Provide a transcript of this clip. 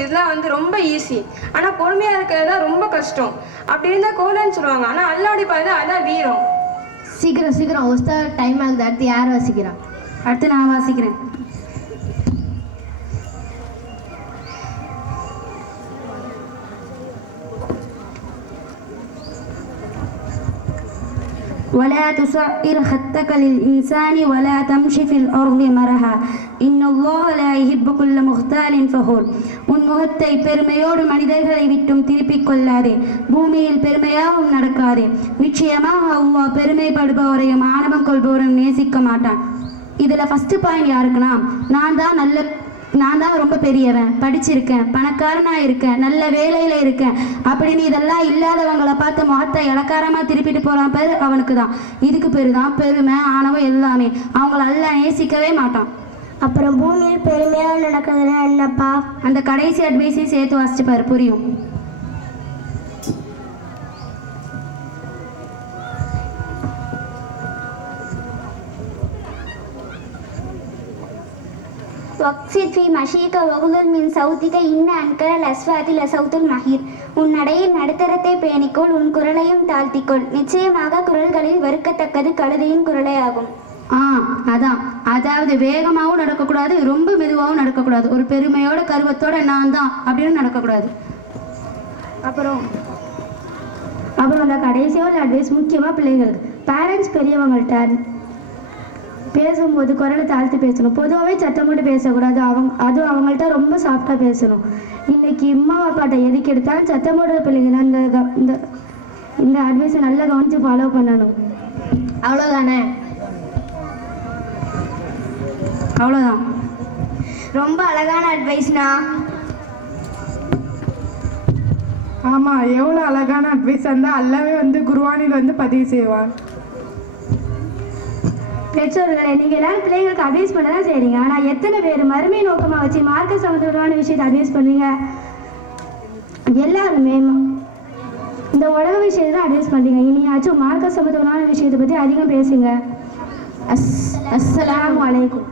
இதெல்லாம் வந்து ரொம்ப ஈஸி. ஆனால் பொறுமையாக இருக்கிறது தான் ரொம்ப கஷ்டம். அப்படி இருந்தால் கோலன்னு சொல்லுவாங்க. ஆனால் அல்லாவுடைய பாதை அதான் வீரம். சீக்கிரம் சீக்கிரம் ஒஸ்தா டைம் ஆகுது. அடுத்து யார் வாசிக்கிறான்? அடுத்து நான் வாசிக்கிறேன். ولا تصعر خدك للإنسان ولا تمشي في الأرض مرحا إن الله لا يحب كل مختال فخور. உன் முகத்தை பெருமையோடு மனிதர்களை விட்டும் திருப்பிக் கொள்ளாதே, பூமியில் பெருமையாகவும் நடக்காதே. நிச்சயமாக அல்லாஹ் பெருமைப்படுபவரையும் ஆணவம் கொள்பவரையும் நேசிக்க மாட்டான். இதில் ஃபஸ்ட்டு பாயிண்ட் யாருக்குன்னா, நான் தான் ரொம்ப பெரியவன், படிச்சிருக்கேன், பணக்காரனாக இருக்கேன், நல்ல வேலையில் இருக்கேன் அப்படின்னு இதெல்லாம் இல்லாதவங்களை பார்த்து முகத்தை இலக்காரமாக திருப்பிட்டு போகிறான் பேர் அவனுக்கு தான். இதுக்கு பேர் தான் பெருமை, ஆணவம் எல்லாமே. அவங்கள எல்லாம் நேசிக்கவே மாட்டான். அப்புறம் பூமியில் பெருமையாக நடக்கிறதுனா என்னப்பா? அந்த கடைசி அட்வைஸையும் சேர்த்து வாசிச்சு பாரு, புரியும். வக்சித் ஃபி மஷீக வகுதல் மின் சவுத்திக இன்ன அன்கரல் அஸ்வாதி லசவுத்துல் மஹீர். உன் நடையில் நடுத்தரத்தை பேணிக்கொள், உன் குரலையும் தாழ்த்திக்கொள். நிச்சயமாக குரல்களில் வெறுக்கத்தக்கது கழுதையின் குரலே ஆகும். அதான், அதாவது வேகமாகவும் நடக்கக்கூடாது, ரொம்ப மெதுவாகவும் நடக்கக்கூடாது. ஒரு பெருமையோட கருவத்தோட நான் தான் அப்படின்னு நடக்கக்கூடாது. அப்புறம் அந்த கடைசியோட அட்வைஸ் முக்கியமாக பிள்ளைகளுக்கு. பேரண்ட்ஸ் பெரியவங்கள்ட்ட பேசும்போது குரலை தாழ்த்தி பேசணும். பொதுவாகவே சத்தம் போட்டு பேசக்கூடாது. அதுவும் அவங்கள்ட்ட ரொம்ப சாஃப்டாக பேசணும். இன்னைக்கு அம்மா அப்பாட்ட எதுக்கு எடுத்தாலும் சத்தம் போடுற பிள்ளைங்க இந்த அட்வைஸை நல்லா கவனித்து ஃபாலோ பண்ணணும். அவ்வளோதானே? அவ்வளோதான். ரொம்ப அழகான அட்வைஸ்னா. ஆமாம், எவ்வளோ அழகான அட்வைஸ் இருந்தால் அல்லாவே வந்து குர்ஆனில் வந்து பதிவு செய்வான். பெற்றோர்களை நீங்கள் எல்லாரும் பிள்ளைங்களுக்கு அட்வைஸ் பண்ண தான் செய்கிறீங்க. ஆனால் எத்தனை பேர் மறுமை நோக்கமாக வச்சு மார்க்க சம்பந்தமான விஷயத்தை அட்வைஸ் பண்ணுவீங்க? எல்லாருமே இந்த உலக விஷயத்தை தான் அட்வைஸ் பண்ணுறீங்க. இனியாச்சும் மார்க்க சம்பந்தமான விஷயத்தை பற்றி அதிகம் பேசுங்க. அஸ்ஸலாமு அலைக்கும்.